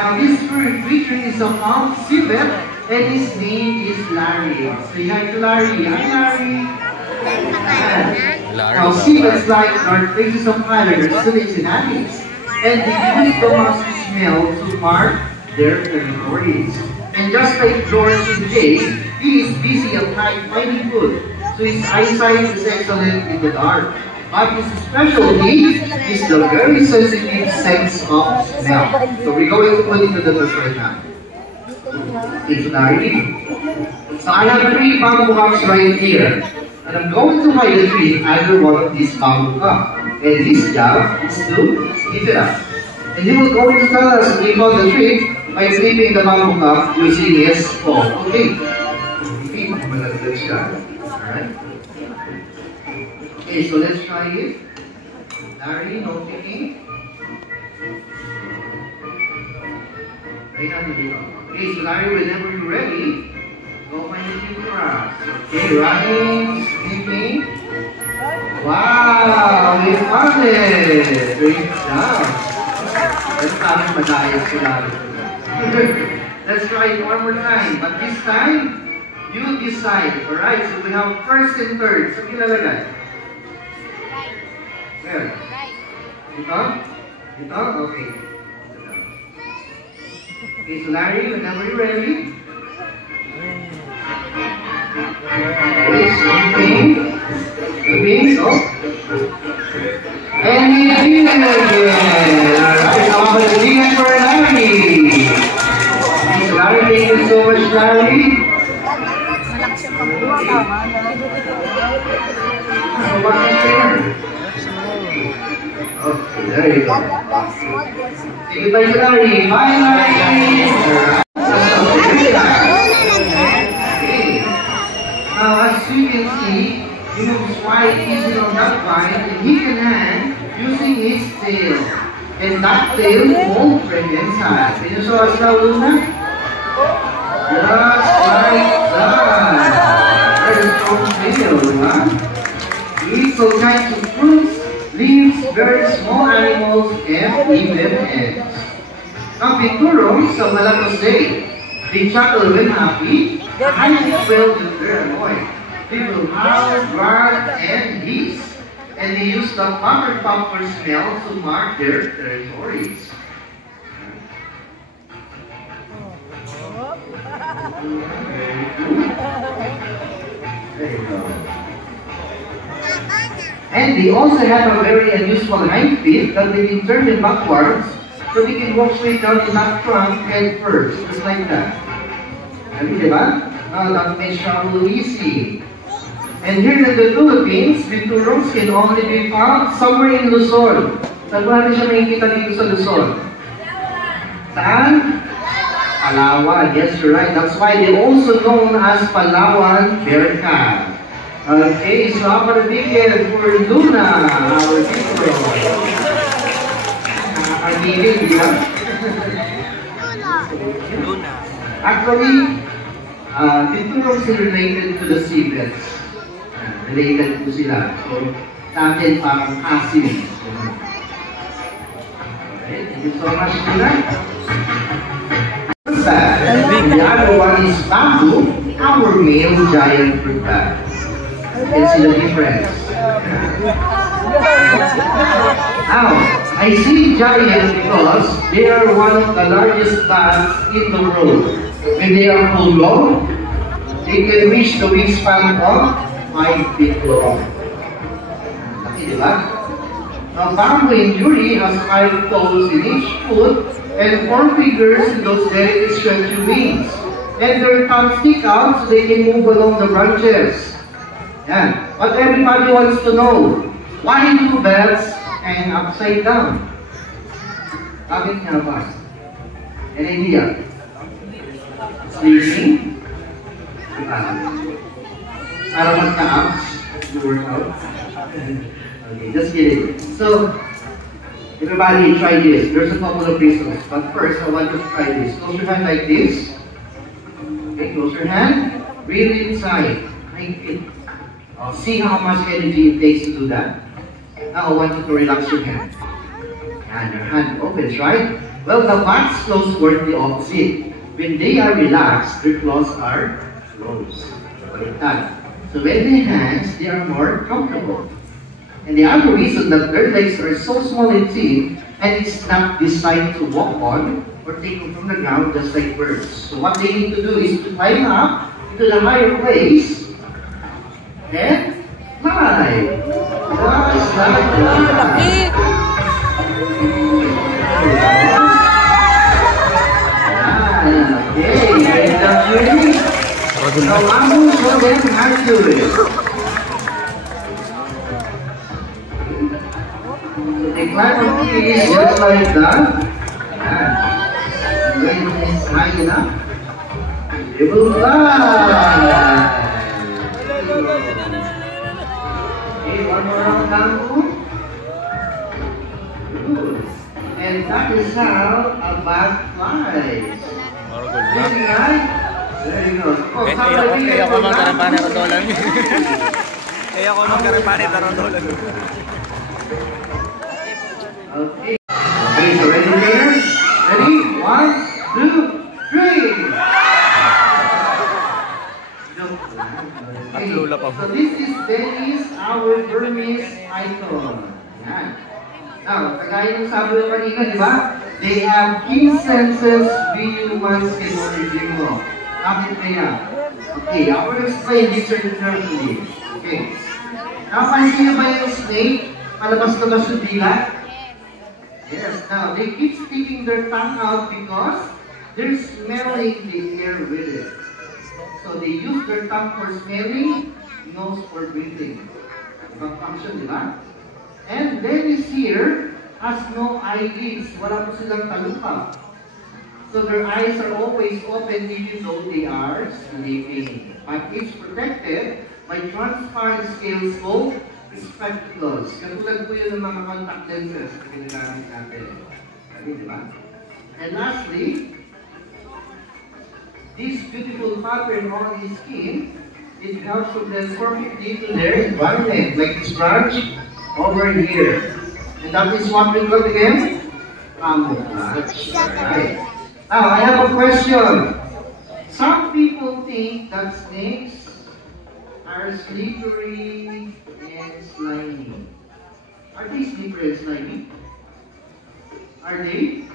Now this creature is a Mount Sibet, and his name is Larry. Say hi to Larry. Hi, Larry. Now Sibets like large faces of islanders, so it's inhabitants, and they use the musky smell to mark their territories. And just like George and Jay, he is busy at night finding food, so his eyesight is excellent in the dark. But his specialty is the very sensitive sense of smell. So we're going to put into the test right now. It's Larry. So I have 3 bamboo cups right here. And I'm going to hide the tree in either one of these bamboo cups. And his job is to sniff it up. And he will going to tell us if we found the trick by sniffing the bamboo cup using his phone. Okay. Alright. Okay, so let's try it. Larry, no picking. Right now, okay, so Larry, whenever you're ready, go find the tip for us. Okay, running, sniffing. Wow, we found it! Great job. Let's try it one more time, but this time, you decide. Alright, so we have first and third. So, ilalagay. Where? Ito? Ito? Okay. Okay, so Larry, whenever you're ready. Moving, so. And we did it again. Alright, now I'm going to dig it for Larry. Okay, so Larry, thank you so much, Larry. Okay, there you go. Say goodbye to Larry. Bye, Larry. Okay. Now, as you can see, he moves quite easy on that vine, and he can hang using his tail. And that tail won't break inside. Can you show us how, Luna? Just like that. That is strong tail, huh? He eats all kinds of fruits, leaves, very small animals, and even eggs. Now, Pinturong, sa Malakas Day, they chuckle when happy, highly well when they're annoyed. They will howl, bark, and hiss, and they use the puffer smell to mark their territories. There you go. And they also have a very unusual hind feet that they can turn them backwards so they can walk straight down in that trunk head first, just like that. Diba? That makes travel easy. And here in the Philippines, Pinturons can only be found somewhere in Luzon. Saan mo natin siya makikita dito sa Luzon? Saan? Palawan. Yes, you're right. That's why they're also known as Palawan bear cat. Okay, so how about a big hand for Luna, our Pinturon? Nakakagilid, di ba? Luna. Actually, Pinturons are related to the Sibets. Related po sila. So, sa akin, parang asin. Okay, thank you so much, Luna. The other one is Bamboo, our male giant fruit bat. You can see the difference. Now, I see giant because they are one of the largest bats in the world. When they are full blown, they can reach the wingspan of 5 feet long. Okay, diba? Now, Bamboo injury has 5 toes in each foot and 4 fingers in those delicate stretchy wings. And their tongues stick out so they can move along the branches. Yeah. But everybody wants to know, why do bats hang upside down? Bakit nga ba? An idea? Sleeping? Para magka-abs, you work out. Okay, just kidding. So, everybody try this. There's a couple of reasons. But first, I want you to try this. Close your hand like this. Okay, close your hand. Breathe inside. See how much energy it takes to do that. Now I want you to relax your hand. And your hand opens, right? Well, the bat's claws work the opposite. When they are relaxed, their claws are closed. Like that. So when they hands, they are more comfortable. And the other reason that their legs are so small and thin, and it's not designed to walk on or take them from the ground just like birds. So what they need to do is to climb up into the higher place and fly. Just like that. Okay, and that's really. Now I'm going to show them how to do it. They climb up the trees just like that. And when it's high enough, they will fly. Okay, one more round down. Good. And that is how a bat flies. Very nice. There you go. Oh, Kaya ako magkarapani ng dolan. Kaya ako magkarapani ng dolan. Okay. Okay, so ready players? Ready? 1, 2, 3. Okay. So this is Dennis, our Burmese icon. Yan. Now, kagaya ng sabi ko kanina, di ba? They have key senses we humans cannot review. Bakit kaya? Okay, I will explain this carefully. Okay. Napansin niyo ba yung snake? Palabas-labas yung dila? Yes. Now, they keep sticking their tongue out because they're smelling the air with it. So they use their tongue for smelling, nose for breathing. Ibang function, di ba? And Dennis here has no eyelids. Wala po silang talupa. So their eyes are always open even though they are sleeping. But it's protected by transparent scales called spectacles. Katulad po yun ng mga contact lenses na ginagamit natin. Di ba? And lastly, this beautiful pattern on his skin, it helps to blend perfectly to their environment, like this branch over here. And that is what we call again? Camouflage. Right. Now, I have a question. Some people think that snakes are slippery and slimy. Are they slippery and slimy? Are they?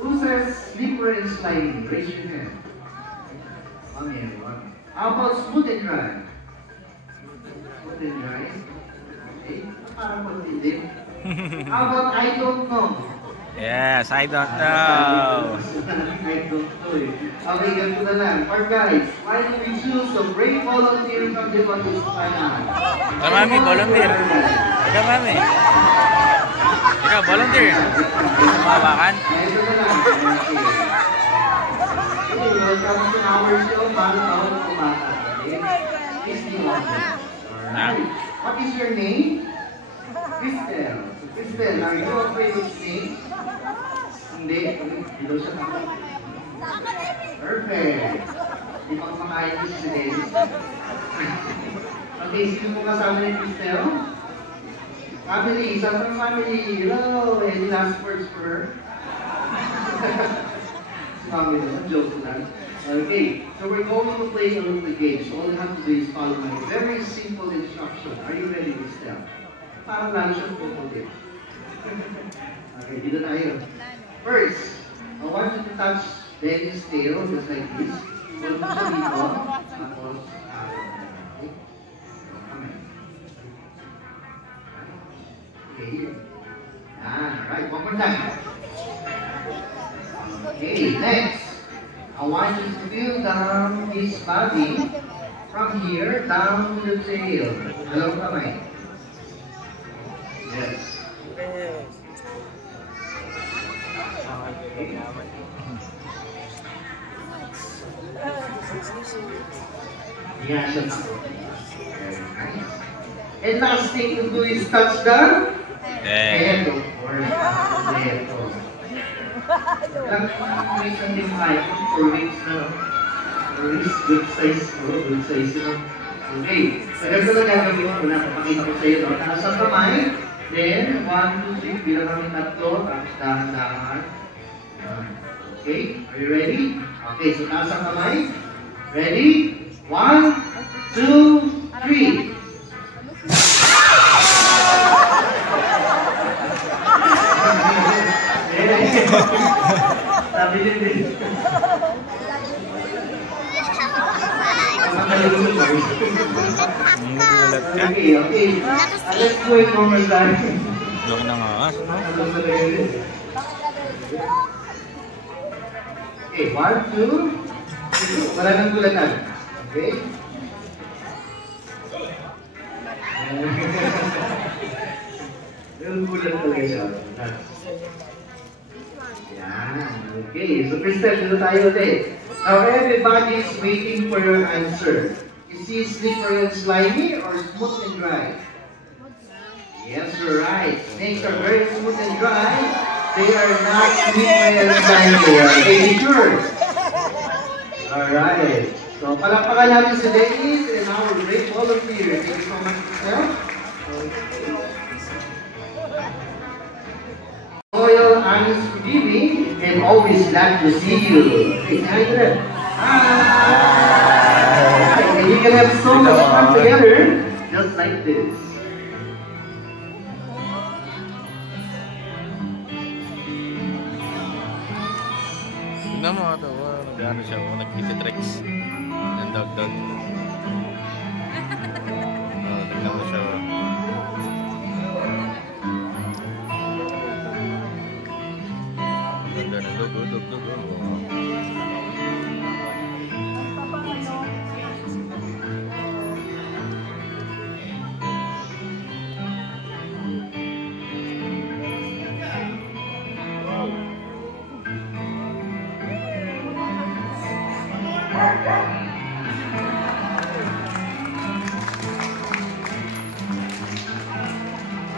Who says slippery and slimy? Raise your hand. One here, one. How about smooth and dry? Smooth and dry? Okay. Parang matindi. How about I don't know? Yes, I don't know. I don't know. Okay, ganito na lang. Or guys, why do we choose a brave volunteer from the Pagkuspana? Mami, volunteer. Ikaw, mami. Ikaw, volunteer. Mawakan. Ito na lang. Okay, welcome to our show. Para tawag ko bata. Is the Alright. What is your name? Cristel. Cristel, are you afraid of snakes? Hindi. Hindi daw siya takot. Perfect. Hindi pang makain ko si Dennis. Okay, sino po kasama ni Cristel? Family, isa from family. Hello! Any last words for her? Family, joke lang. Okay, so we're going to play a little game. So all you have to do is follow my very simple instruction. Are you ready, Cristel? Parang lalo siyang puputin. Okay, dito tayo. First, I want you to touch Dennis' tail just like this. Huwag mo siya dito. Tapos, okay. Okay. Alright, one more time. Okay, next. I want you to feel down his body from here down to the tail. Hello, kamay. Yes. Yeah, siya na. Very nice. And last thing to do is touch the head, of course. Head. Ilang weeks ang din tayo? 4 weeks na. 4 weeks, good size ko. Good size yun. Okay. So, ito na gagawin ko na. Pakita ko sa iyo. Nasa kamay. Then, 1, 2, 3. Bilang kami tatlo. Tapos dahan-dahan. Okay, are you ready? Okay, so taas ang kamay. Ready? 1, 2, 3. Sabi din. Okay. Let's do it one more time. Laki ng ahas, no? Okay, 1, 2, 3. Wala nang gulatan. Okay? Yung gulat talaga siya. Yan. Okay, so Crystal, dito tayo ulit. Now everybody is waiting for your answer. Is he slippery and slimy or smooth and dry? Yes, you're right. Snakes are very smooth and dry. They are not slippery and slimy. Okay, sure. Alright. So, palakpakan natin si Dennis and our great volunteer. Thank you so much, Crystal. Loyal, honest, forgiving, and always glad to see you. Okay, hi. And you can have so much fun together, just like this. Tingnan mo ito, nag-ano siya, nag-tricks ng dog-dog. Tingnan mo siya. Ganda ng dog.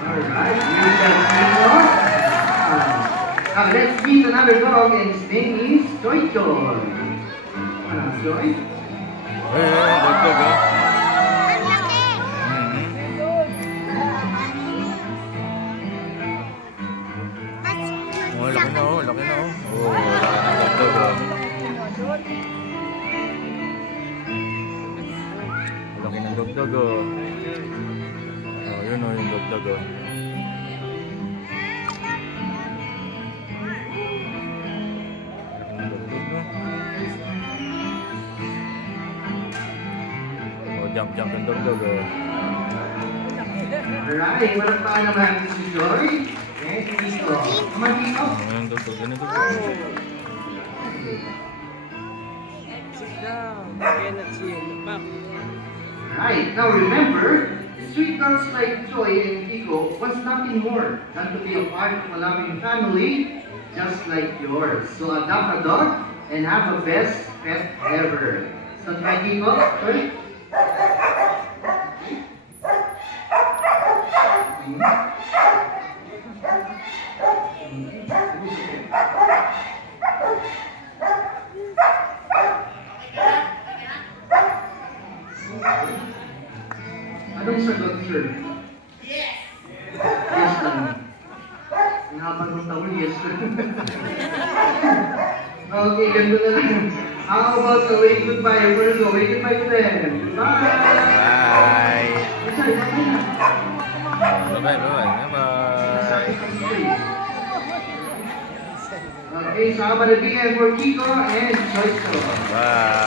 Alright, now let's meet another dog and his name is Joy Joy. Joy? Dog-dog, ha? Laki na, laki na. Laki ng dog-dog, oh. Yun o, yung dog-dog, oh. Jump yung dog-dog, oh. Alright, walang pa naman si Joy. Okay, dito. Come on, dito. Yung dog-dog, yun ang dog-dog. Sit down. You cannot see in the back. Alright, now remember, sweet dogs like Joy and Kiko wants nothing more than to be a part of a loving family just like yours. So adopt a dog and have the best pet ever. So try Kiko, Joy. Anong sagot, sir? Yes! Yes lang. Ang haba ng tawag, yes sir. Okay, ganda na lang. How about the wave goodbye? We're going to wave goodbye to them. Bye! Bye! Sorry, bye na. Bye-bye. Okay, so how about a big hand for Kiko and Joyce? Bye!